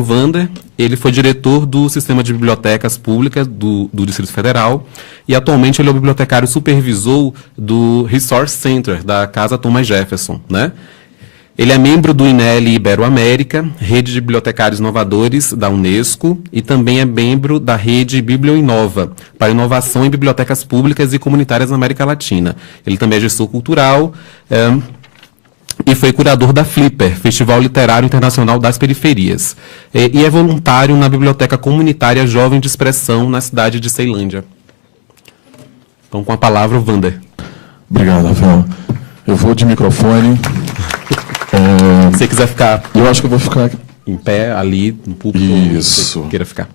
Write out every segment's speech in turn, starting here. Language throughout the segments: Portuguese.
Wander, ele foi diretor do Sistema de Bibliotecas Públicas do Distrito Federal e atualmente ele é o bibliotecário supervisor do Resource Center da Casa Thomas Jefferson, né? Ele é membro do INEL Ibero-América, Rede de Bibliotecários Inovadores da Unesco e também é membro da Rede Biblioinova, para inovação em bibliotecas públicas e comunitárias na América Latina. Ele também é gestor cultural e foi curador da Flipper, Festival Literário Internacional das Periferias. E é voluntário na Biblioteca Comunitária Jovem de Expressão, na cidade de Ceilândia. Então, com a palavra, o Wander. Obrigado, Rafael. Eu vou de microfone. Se você quiser ficar... Eu acho que eu vou ficar... Em pé, ali, no público. Isso. Queira ficar.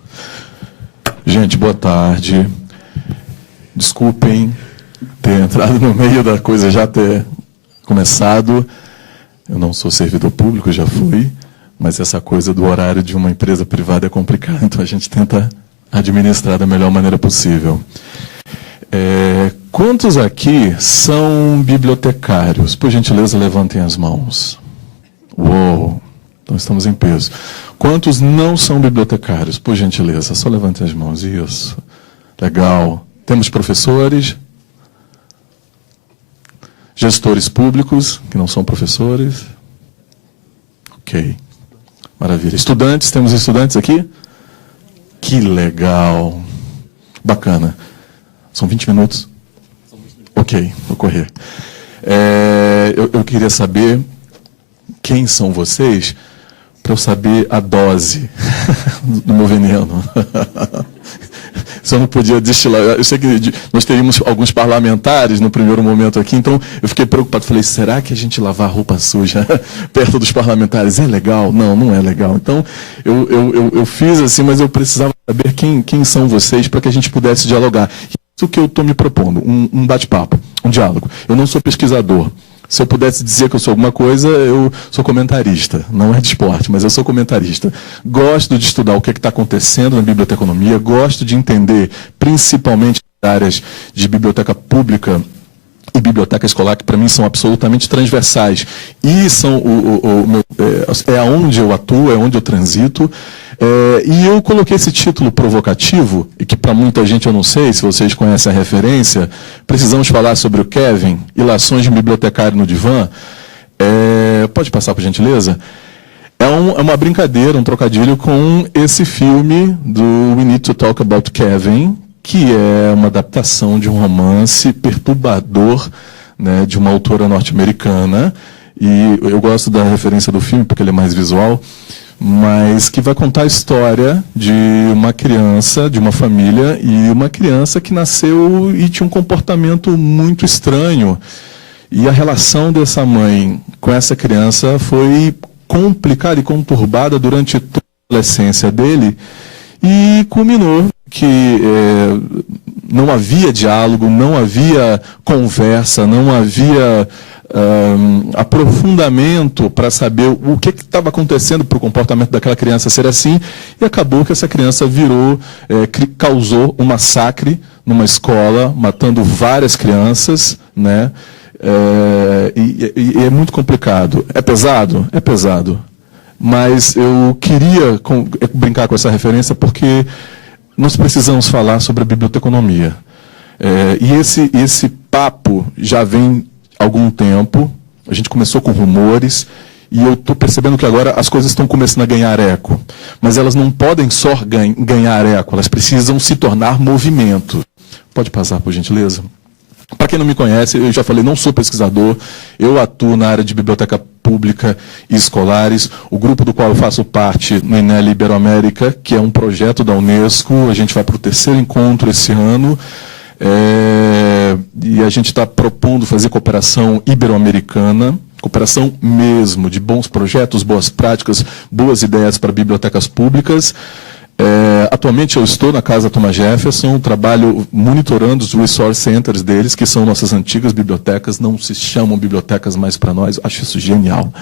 Gente, boa tarde. Desculpem ter entrado no meio da coisa, já ter começado. Eu não sou servidor público, já fui, mas essa coisa do horário de uma empresa privada é complicada, então a gente tenta administrar da melhor maneira possível. Quantos aqui são bibliotecários? Por gentileza, levantem as mãos. Uou! Então estamos em peso. Quantos não são bibliotecários? Por gentileza, só levantem as mãos. Isso. Legal. Temos professores, gestores públicos, que não são professores. Ok. Maravilha. Estudantes, temos estudantes aqui? Que legal. Bacana. São 20 minutos? Ok, vou correr. Eu queria saber quem são vocês, para eu saber a dose do meu veneno. Se eu não podia destilar... Eu sei que nós teríamos alguns parlamentares no primeiro momento aqui, então eu fiquei preocupado. Falei, será que a gente lavar roupa suja perto dos parlamentares é legal? Não, não é legal. Então, eu fiz assim, mas eu precisava saber quem são vocês para que a gente pudesse dialogar. Isso que eu estou me propondo, um bate-papo, um diálogo. Eu não sou pesquisador. Se eu pudesse dizer que eu sou alguma coisa, eu sou comentarista. Não é de esporte, mas eu sou comentarista. Gosto de estudar o que está acontecendo na biblioteconomia, gosto de entender, principalmente áreas de biblioteca pública e biblioteca escolar, que para mim são absolutamente transversais. E são é onde eu atuo, é onde eu transito. E eu coloquei esse título provocativo, e que para muita gente eu não sei se vocês conhecem a referência. Precisamos falar sobre o Kevin, Ilações de um Bibliotecário no Divã. Pode passar, por gentileza? É uma brincadeira, um trocadilho com esse filme do We Need to Talk About Kevin, que é uma adaptação de um romance perturbador, né, de uma autora norte-americana. E eu gosto da referência do filme, porque ele é mais visual, mas que vai contar a história de uma criança, de uma família, e uma criança que nasceu e tinha um comportamento muito estranho. E a relação dessa mãe com essa criança foi complicada e conturbada durante toda a adolescência dele, e culminou que não havia diálogo, não havia conversa, não havia aprofundamento para saber o que estava acontecendo para o comportamento daquela criança ser assim, e acabou que essa criança causou um massacre numa escola, matando várias crianças, né? E é muito complicado. É pesado? É pesado. Mas eu queria brincar com essa referência porque nós precisamos falar sobre a biblioteconomia. E esse papo já vem há algum tempo. A gente começou com rumores, e eu estou percebendo que agora as coisas estão começando a ganhar eco. Mas elas não podem só ganhar eco, elas precisam se tornar movimento. Pode passar, por gentileza? Para quem não me conhece, eu já falei, não sou pesquisador, eu atuo na área de biblioteca pública e escolares. O grupo do qual eu faço parte no INEL Ibero-América, que é um projeto da Unesco, a gente vai para o 3º encontro esse ano, e a gente está propondo fazer cooperação ibero-americana, cooperação mesmo, de bons projetos, boas práticas, boas ideias para bibliotecas públicas. Atualmente eu estou na Casa Thomas Jefferson, trabalho monitorando os resource centers deles, que são nossas antigas bibliotecas, não se chamam bibliotecas mais para nós, acho isso genial.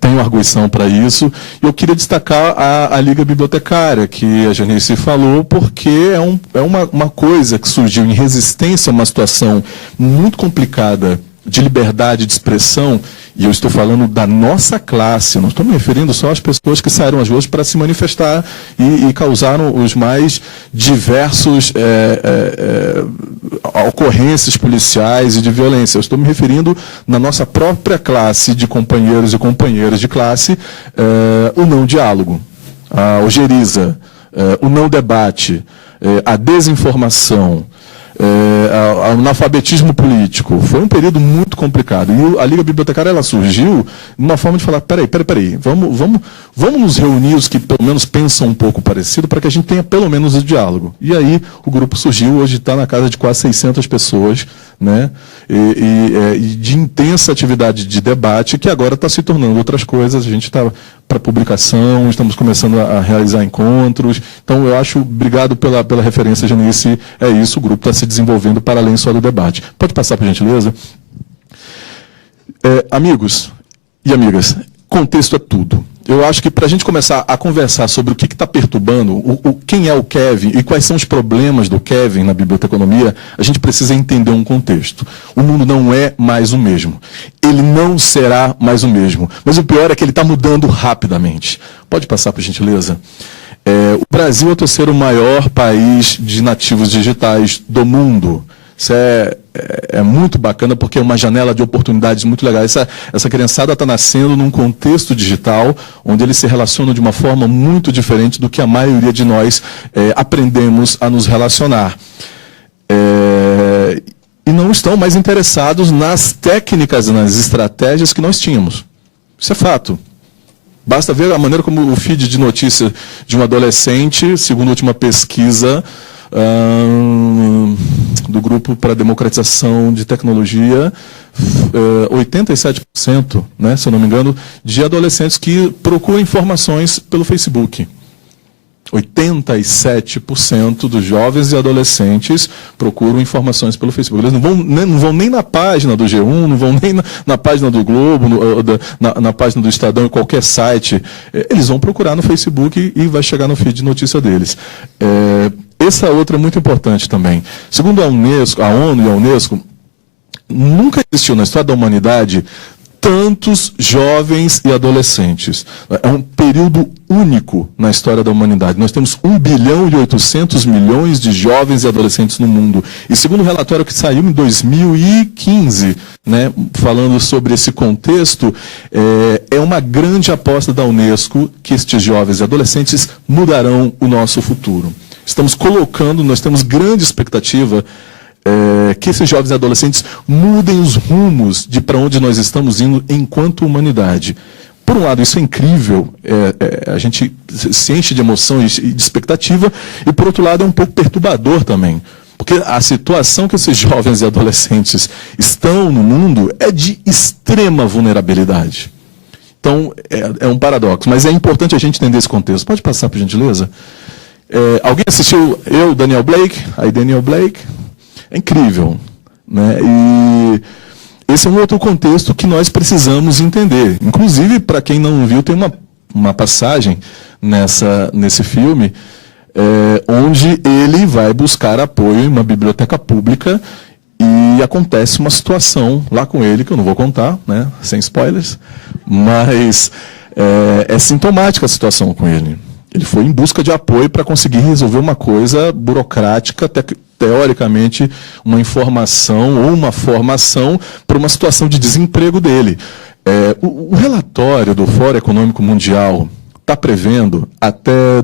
Tenho arguição para isso. E eu queria destacar a Liga Bibliotecária, que a Janice falou, porque é uma coisa que surgiu em resistência a uma situação muito complicada de liberdade de expressão, e eu estou falando da nossa classe, não estou me referindo só às pessoas que saíram às ruas para se manifestar e causaram os mais diversos ocorrências policiais e de violência. Eu estou me referindo na nossa própria classe de companheiros e companheiras de classe, o não diálogo, a ojeriza, o não debate, a desinformação, o analfabetismo político. Foi um período muito complicado. E a Liga Bibliotecária, ela surgiu numa forma de falar, peraí, vamos nos reunir os que pelo menos pensam um pouco parecido para que a gente tenha pelo menos o diálogo. E aí o grupo surgiu, hoje está na casa de quase 600 pessoas, né? E de intensa atividade de debate, que agora está se tornando outras coisas. A gente está para publicação, estamos começando a realizar encontros. Então, eu acho, obrigado pela referência, Janice, é isso, o grupo está se desenvolvendo para além só do debate. Pode passar, por gentileza? Amigos e amigas, contexto é tudo. Eu acho que para a gente começar a conversar sobre o que está perturbando, quem é o Kevin e quais são os problemas do Kevin na biblioteconomia, a gente precisa entender um contexto. O mundo não é mais o mesmo. Ele não será mais o mesmo. Mas o pior é que ele está mudando rapidamente. Pode passar, por gentileza? O Brasil é o terceiro maior país de nativos digitais do mundo. Isso é muito bacana porque é uma janela de oportunidades muito legal. Essa criançada está nascendo num contexto digital onde eles se relacionam de uma forma muito diferente do que a maioria de nós aprendemos a nos relacionar. E não estão mais interessados nas técnicas, nas estratégias que nós tínhamos. Isso é fato. Basta ver a maneira como o feed de notícia de um adolescente, segundo a última pesquisa do Grupo para a Democratização de Tecnologia, 87%, né, se eu não me engano, de adolescentes que procuram informações pelo Facebook. 87% dos jovens e adolescentes procuram informações pelo Facebook. Eles não vão nem na página do G1, não vão nem na página do Globo, na página do Estadão, em qualquer site. Eles vão procurar no Facebook e vai chegar no feed de notícia deles. Essa outra é muito importante também. Segundo a ONU e a Unesco, nunca existiu na história da humanidade tantos jovens e adolescentes. É um período único na história da humanidade. Nós temos 1 bilhão e 800 milhões de jovens e adolescentes no mundo. E segundo o relatório que saiu em 2015, né, falando sobre esse contexto, é uma grande aposta da Unesco que estes jovens e adolescentes mudarão o nosso futuro. Nós temos grande expectativa que esses jovens e adolescentes mudem os rumos de para onde nós estamos indo enquanto humanidade. Por um lado, isso é incrível, a gente se enche de emoção e de expectativa, e por outro lado é um pouco perturbador também, porque a situação que esses jovens e adolescentes estão no mundo é de extrema vulnerabilidade. Então, é um paradoxo, mas é importante a gente entender esse contexto. Pode passar, por gentileza? Alguém assistiu Daniel Blake? Aí, Daniel Blake? É incrível, né? E esse é um outro contexto que nós precisamos entender. Inclusive, para quem não viu, tem uma passagem nesse filme onde ele vai buscar apoio em uma biblioteca pública e acontece uma situação lá com ele, que eu não vou contar, né? Sem spoilers, mas é sintomática a situação com ele. Ele foi em busca de apoio para conseguir resolver uma coisa burocrática, teoricamente uma informação ou uma formação para uma situação de desemprego dele. O relatório do Fórum Econômico Mundial está prevendo até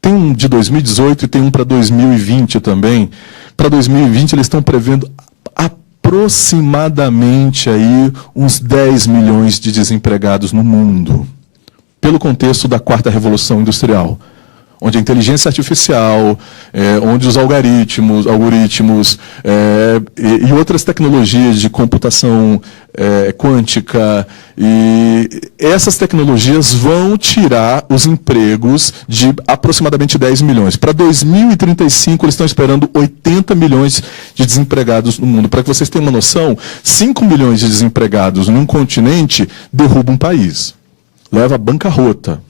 tem um de 2018 e tem um para 2020 também. Para 2020 eles estão prevendo aproximadamente aí uns 10 milhões de desempregados no mundo, pelo contexto da quarta revolução industrial, onde a inteligência artificial, onde os algoritmos e outras tecnologias de computação quântica, e essas tecnologias vão tirar os empregos de aproximadamente 10 milhões. Para 2035, eles estão esperando 80 milhões de desempregados no mundo. Para que vocês tenham uma noção, 5 milhões de desempregados num continente derruba um país, leva à bancarrota.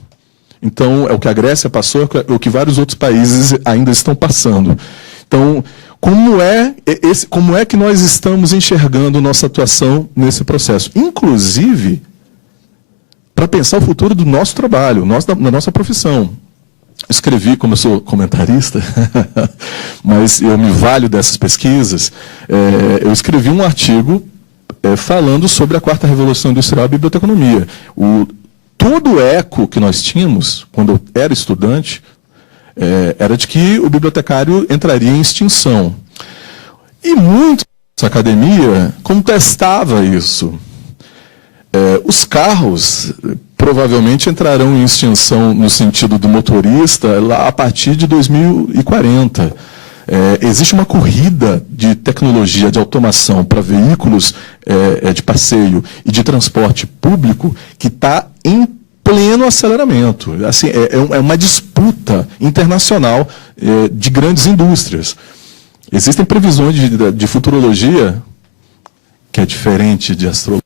Então, é o que a Grécia passou, é o que vários outros países ainda estão passando. Então, como é que nós estamos enxergando nossa atuação nesse processo? Inclusive, para pensar o futuro do nosso trabalho, da nossa profissão. Escrevi, como eu sou comentarista, mas eu me valho dessas pesquisas, eu escrevi um artigo falando sobre a quarta revolução industrial e a biblioteconomia. Todo o eco que nós tínhamos, quando eu era estudante, era de que o bibliotecário entraria em extinção. E muito da academia contestava isso. Os carros provavelmente entrarão em extinção no sentido do motorista lá a partir de 2040. Existe uma corrida de tecnologia de automação para veículos de passeio e de transporte público que está em pleno aceleramento. Assim, é uma disputa internacional de grandes indústrias. Existem previsões de futurologia, que é diferente de astrologia,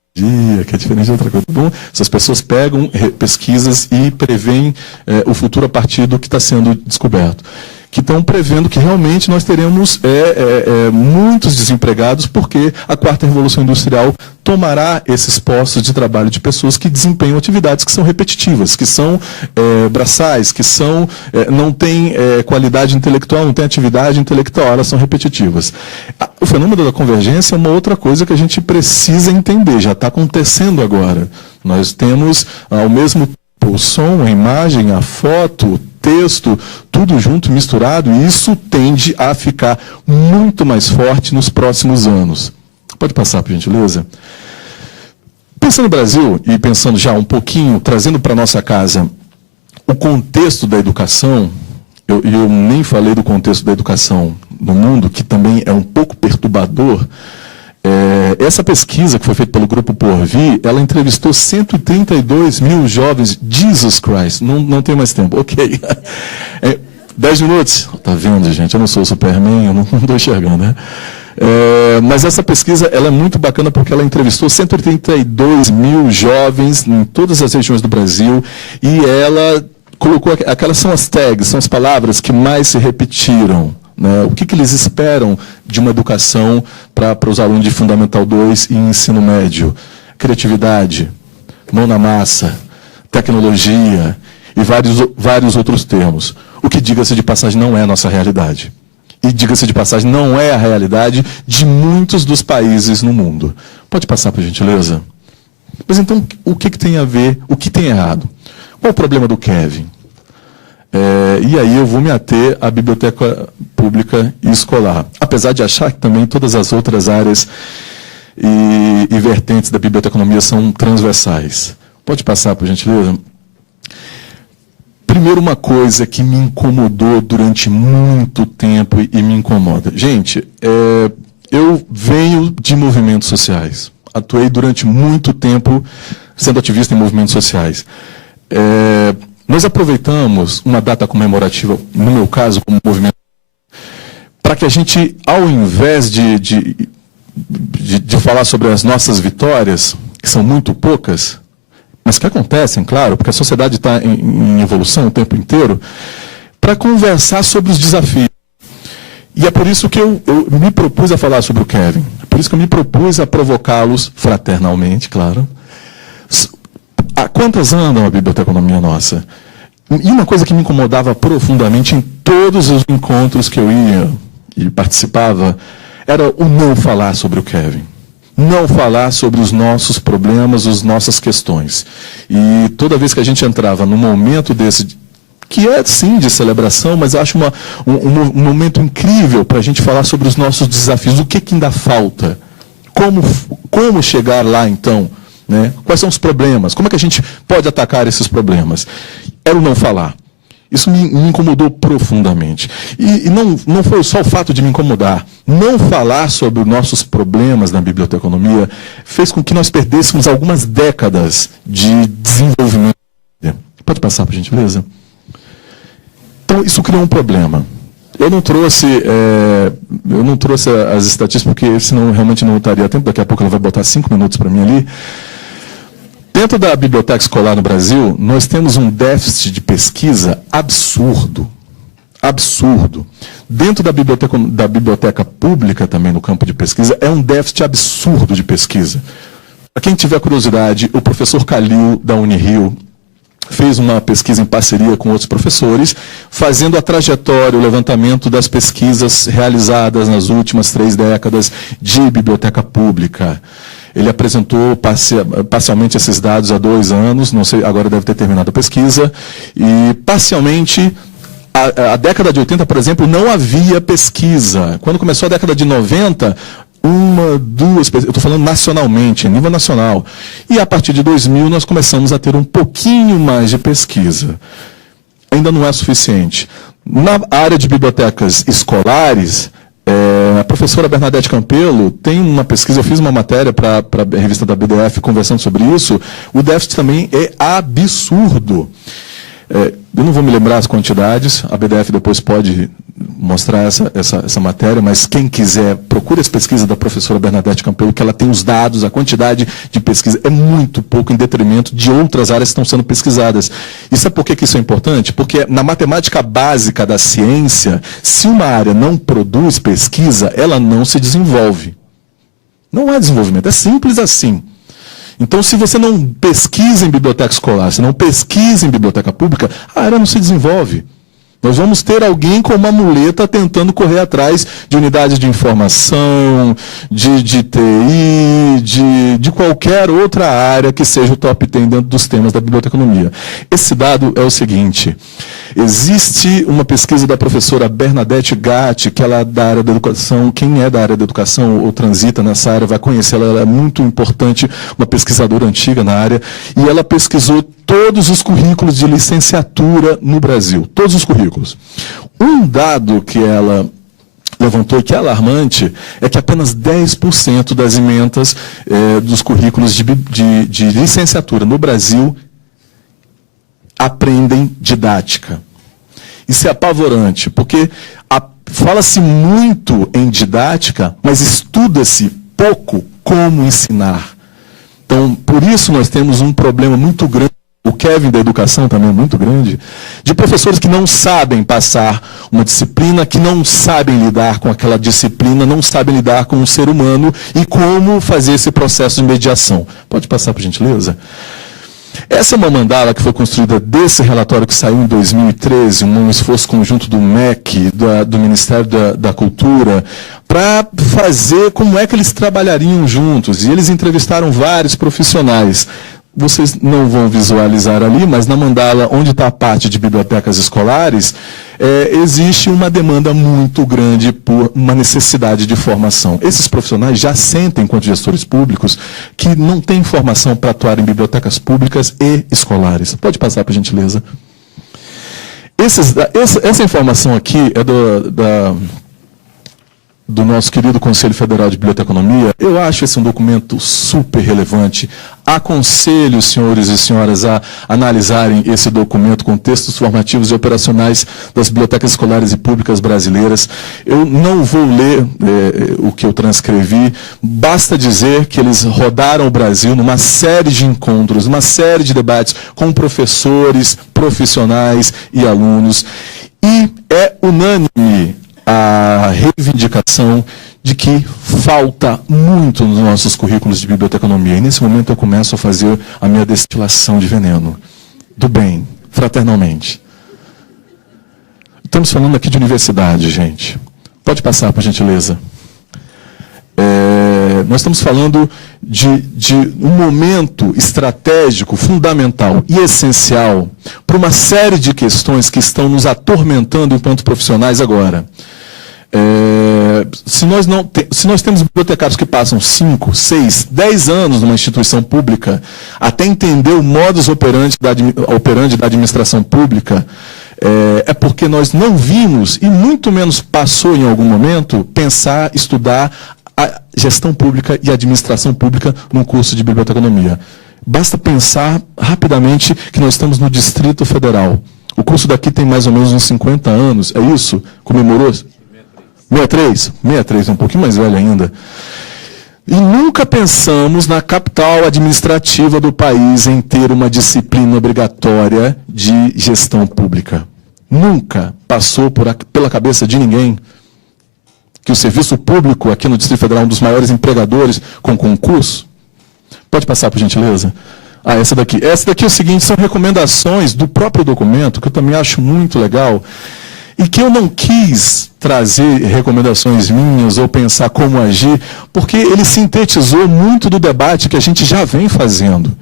que é diferente de outra coisa. Bom, essas pessoas pegam pesquisas e preveem o futuro a partir do que está sendo descoberto. Que estão prevendo que realmente nós teremos muitos desempregados, porque a quarta revolução industrial tomará esses postos de trabalho de pessoas que desempenham atividades que são repetitivas, que são braçais, que não têm qualidade intelectual, não têm atividade intelectual, elas são repetitivas. O fenômeno da convergência é uma outra coisa que a gente precisa entender, já está acontecendo agora. Nós temos, ao mesmo tempo, o som, a imagem, a foto, o texto, tudo junto, misturado, e isso tende a ficar muito mais forte nos próximos anos. Pode passar, por gentileza? Pensando no Brasil, e pensando já um pouquinho, trazendo para a nossa casa o contexto da educação, eu nem falei do contexto da educação no mundo, que também é um pouco perturbador. Essa pesquisa que foi feita pelo Grupo Porvir, ela entrevistou 132 mil jovens. Jesus Christ, não tem mais tempo, ok. 10 minutos? Tá vendo, gente? Eu não sou o Superman, eu não estou enxergando, né? Mas essa pesquisa ela é muito bacana porque ela entrevistou 132 mil jovens em todas as regiões do Brasil e ela colocou, aquelas são as tags, são as palavras que mais se repetiram. Né? O que eles esperam de uma educação para os alunos de Fundamental 2 e ensino médio? Criatividade, mão na massa, tecnologia e vários outros termos. O que, diga-se de passagem, não é a nossa realidade. E, diga-se de passagem, não é a realidade de muitos dos países no mundo. Pode passar, por gentileza? Mas então, o que tem a ver, o que tem errado? Qual é o problema do Kevin? E aí eu vou me ater à biblioteca pública e escolar. Apesar de achar que também todas as outras áreas e vertentes da biblioteconomia são transversais. Pode passar, por gentileza? Primeiro, uma coisa que me incomodou durante muito tempo e me incomoda. Gente, eu venho de movimentos sociais. Atuei durante muito tempo sendo ativista em movimentos sociais. Nós aproveitamos uma data comemorativa, no meu caso, como movimento, para que a gente, ao invés de falar sobre as nossas vitórias, que são muito poucas, mas que acontecem, claro, porque a sociedade está em evolução o tempo inteiro, para conversar sobre os desafios. E é por isso que eu me propus a falar sobre o Kevin. É por isso que eu me propus a provocá-los fraternalmente, claro. Há quantas andam a biblioteconomia nossa? E uma coisa que me incomodava profundamente em todos os encontros que eu ia e participava, era o não falar sobre o Kevin. Não falar sobre os nossos problemas, as nossas questões. E toda vez que a gente entrava num momento desse, que é sim de celebração, mas eu acho um momento incrível para a gente falar sobre os nossos desafios. O que ainda falta? Como chegar lá então? Né? Quais são os problemas? Como é que a gente pode atacar esses problemas? Era o não falar. Isso me incomodou profundamente. E não foi só o fato de me incomodar. Não falar sobre os nossos problemas na biblioteconomia fez com que nós perdêssemos algumas décadas de desenvolvimento. Pode passar, por gentileza? Então, isso criou um problema. Eu não trouxe as estatísticas, porque senão realmente não estaria tempo. Daqui a pouco ela vai botar 5 minutos para mim ali. Dentro da biblioteca escolar no Brasil, nós temos um déficit de pesquisa absurdo. absurdo. Dentro da biblioteca pública, também no campo de pesquisa, é um déficit absurdo de pesquisa. Para quem tiver curiosidade, o professor Calil, da Unirio, fez uma pesquisa em parceria com outros professores, fazendo a trajetória, o levantamento das pesquisas realizadas nas últimas 3 décadas de biblioteca pública. Ele apresentou parcialmente esses dados há 2 anos, não sei, agora deve ter terminado a pesquisa, e parcialmente, a década de 80, por exemplo, não havia pesquisa. Quando começou a década de 90, 1, 2, eu estou falando nacionalmente, em nível nacional. E a partir de 2000 nós começamos a ter um pouquinho mais de pesquisa. Ainda não é suficiente. Na área de bibliotecas escolares, a professora Bernadette Campelo tem uma pesquisa, eu fiz uma matéria para a revista da BDF conversando sobre isso, o déficit também é absurdo. Eu não vou me lembrar as quantidades, a BDF depois pode mostrar essa matéria, mas quem quiser, procure as pesquisas da professora Bernadette Campelo, que ela tem os dados, a quantidade de pesquisa é muito pouco em detrimento de outras áreas que estão sendo pesquisadas. E sabe por que isso é importante? Porque na matemática básica da ciência, se uma área não produz pesquisa, ela não se desenvolve. Não há desenvolvimento, é simples assim. Então, se você não pesquisa em biblioteca escolar, se não pesquisa em biblioteca pública, a área não se desenvolve. Nós vamos ter alguém com uma muleta tentando correr atrás de unidades de informação, de TI, de qualquer outra área que seja o top 10 dentro dos temas da biblioteconomia. Esse dado é o seguinte: existe uma pesquisa da professora Bernadette Gatti, que ela é da área da educação, quem é da área da educação ou transita nessa área vai conhecer, ela é muito importante, uma pesquisadora antiga na área, e ela pesquisou todos os currículos de licenciatura no Brasil, todos os currículos. Um dado que ela levantou, que é alarmante, é que apenas 10% das emendas dos currículos de licenciatura no Brasil aprendem didática. Isso é apavorante, porque fala-se muito em didática, mas estuda-se pouco como ensinar. Então, por isso nós temos um problema muito grande, o Kevin da educação também é muito grande, de professores que não sabem passar uma disciplina, que não sabem lidar com aquela disciplina, não sabem lidar com o ser humano e como fazer esse processo de mediação. Pode passar, por gentileza? Essa é uma mandala que foi construída desse relatório que saiu em 2013, um esforço conjunto do MEC, do Ministério da Cultura, para fazer como é que eles trabalhariam juntos. E eles entrevistaram vários profissionais. Vocês não vão visualizar ali, mas na mandala, onde está a parte de bibliotecas escolares, existe uma demanda muito grande por uma necessidade de formação. Esses profissionais já sentem, enquanto gestores públicos, que não têm formação para atuar em bibliotecas públicas e escolares. Pode passar, por gentileza. Essa informação aqui é do nosso querido Conselho Federal de Biblioteconomia. Eu acho esse um documento super relevante. Aconselho os senhores e senhoras a analisarem esse documento com textos formativos e operacionais das bibliotecas escolares e públicas brasileiras. Eu não vou ler o que eu transcrevi, basta dizer que eles rodaram o Brasil numa série de encontros, uma série de debates com professores, profissionais e alunos, e é unânime a reivindicação de que falta muito nos nossos currículos de biblioteconomia. E nesse momento eu começo a fazer a minha destilação de veneno. Do bem, fraternalmente. Estamos falando aqui de universidade, gente. Pode passar, por gentileza. Nós estamos falando de um momento estratégico, fundamental e essencial para uma série de questões que estão nos atormentando enquanto profissionais agora. Se nós temos bibliotecários que passam 5, 6, 10 anos numa instituição pública, até entender o modus operandi da administração pública, é porque nós não vimos, e muito menos passou em algum momento, pensar, estudar a gestão pública e a administração pública num curso de biblioteconomia. Basta pensar rapidamente que nós estamos no Distrito Federal. O curso daqui tem mais ou menos uns 50 anos, é isso? Comemorou? 63? 63, um pouquinho mais velho ainda. E nunca pensamos na capital administrativa do país em ter uma disciplina obrigatória de gestão pública. Nunca passou pela cabeça de ninguém que o serviço público aqui no Distrito Federal é um dos maiores empregadores com concurso? Pode passar, por gentileza? Essa daqui. Essa daqui é o seguinte, são recomendações do próprio documento, que eu também acho muito legal, e que eu não quis trazer recomendações minhas ou pensar como agir, porque ele sintetizou muito do debate que a gente já vem fazendo.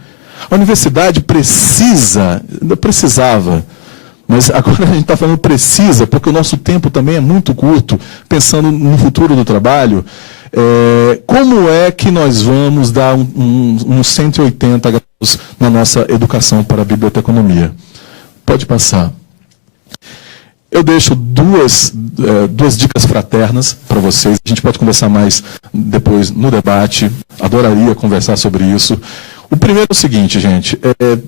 A universidade precisava, mas agora a gente está falando precisa, porque o nosso tempo também é muito curto, pensando no futuro do trabalho. Como é que nós vamos dar uns 180 graus na nossa educação para a biblioteconomia? Pode passar. Eu deixo duas dicas fraternas para vocês. A gente pode conversar mais depois no debate. Adoraria conversar sobre isso. O primeiro é o seguinte, gente.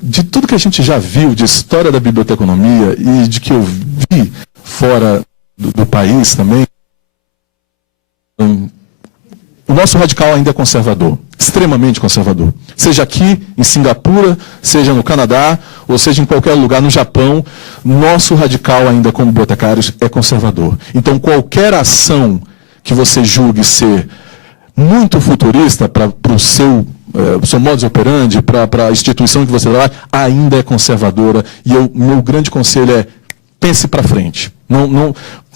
De tudo que a gente já viu de história da biblioteconomia e de que eu vi fora do país também, o nosso radical ainda é conservador, extremamente conservador. Seja aqui em Singapura, seja no Canadá, ou seja em qualquer lugar no Japão, nosso radical ainda como bibliotecários é conservador. Então qualquer ação que você julgue ser muito futurista para o seu modus operandi, para a instituição que você trabalha, ainda é conservadora. E meu grande conselho é: pense para frente.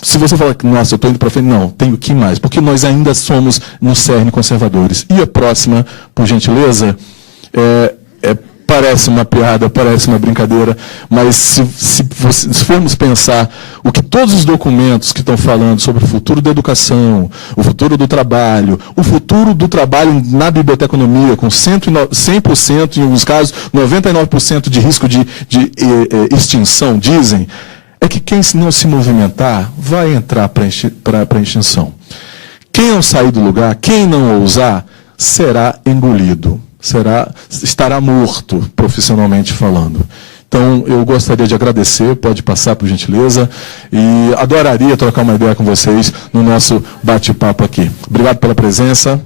Se você falar que, nossa, eu estou indo para frente, não, tenho que ir mais, porque nós ainda somos no cerne conservadores. E a próxima, por gentileza, parece uma piada, parece uma brincadeira, mas se formos pensar o que todos os documentos que estão falando sobre o futuro da educação, o futuro do trabalho na biblioteconomia, com 100%, em alguns casos, 99% de risco de extinção, dizem, é que quem não se movimentar vai entrar para a extinção. Quem não sair do lugar, quem não ousar, será engolido, estará morto, profissionalmente falando. Então, eu gostaria de agradecer, pode passar, por gentileza, e adoraria trocar uma ideia com vocês no nosso bate-papo aqui. Obrigado pela presença.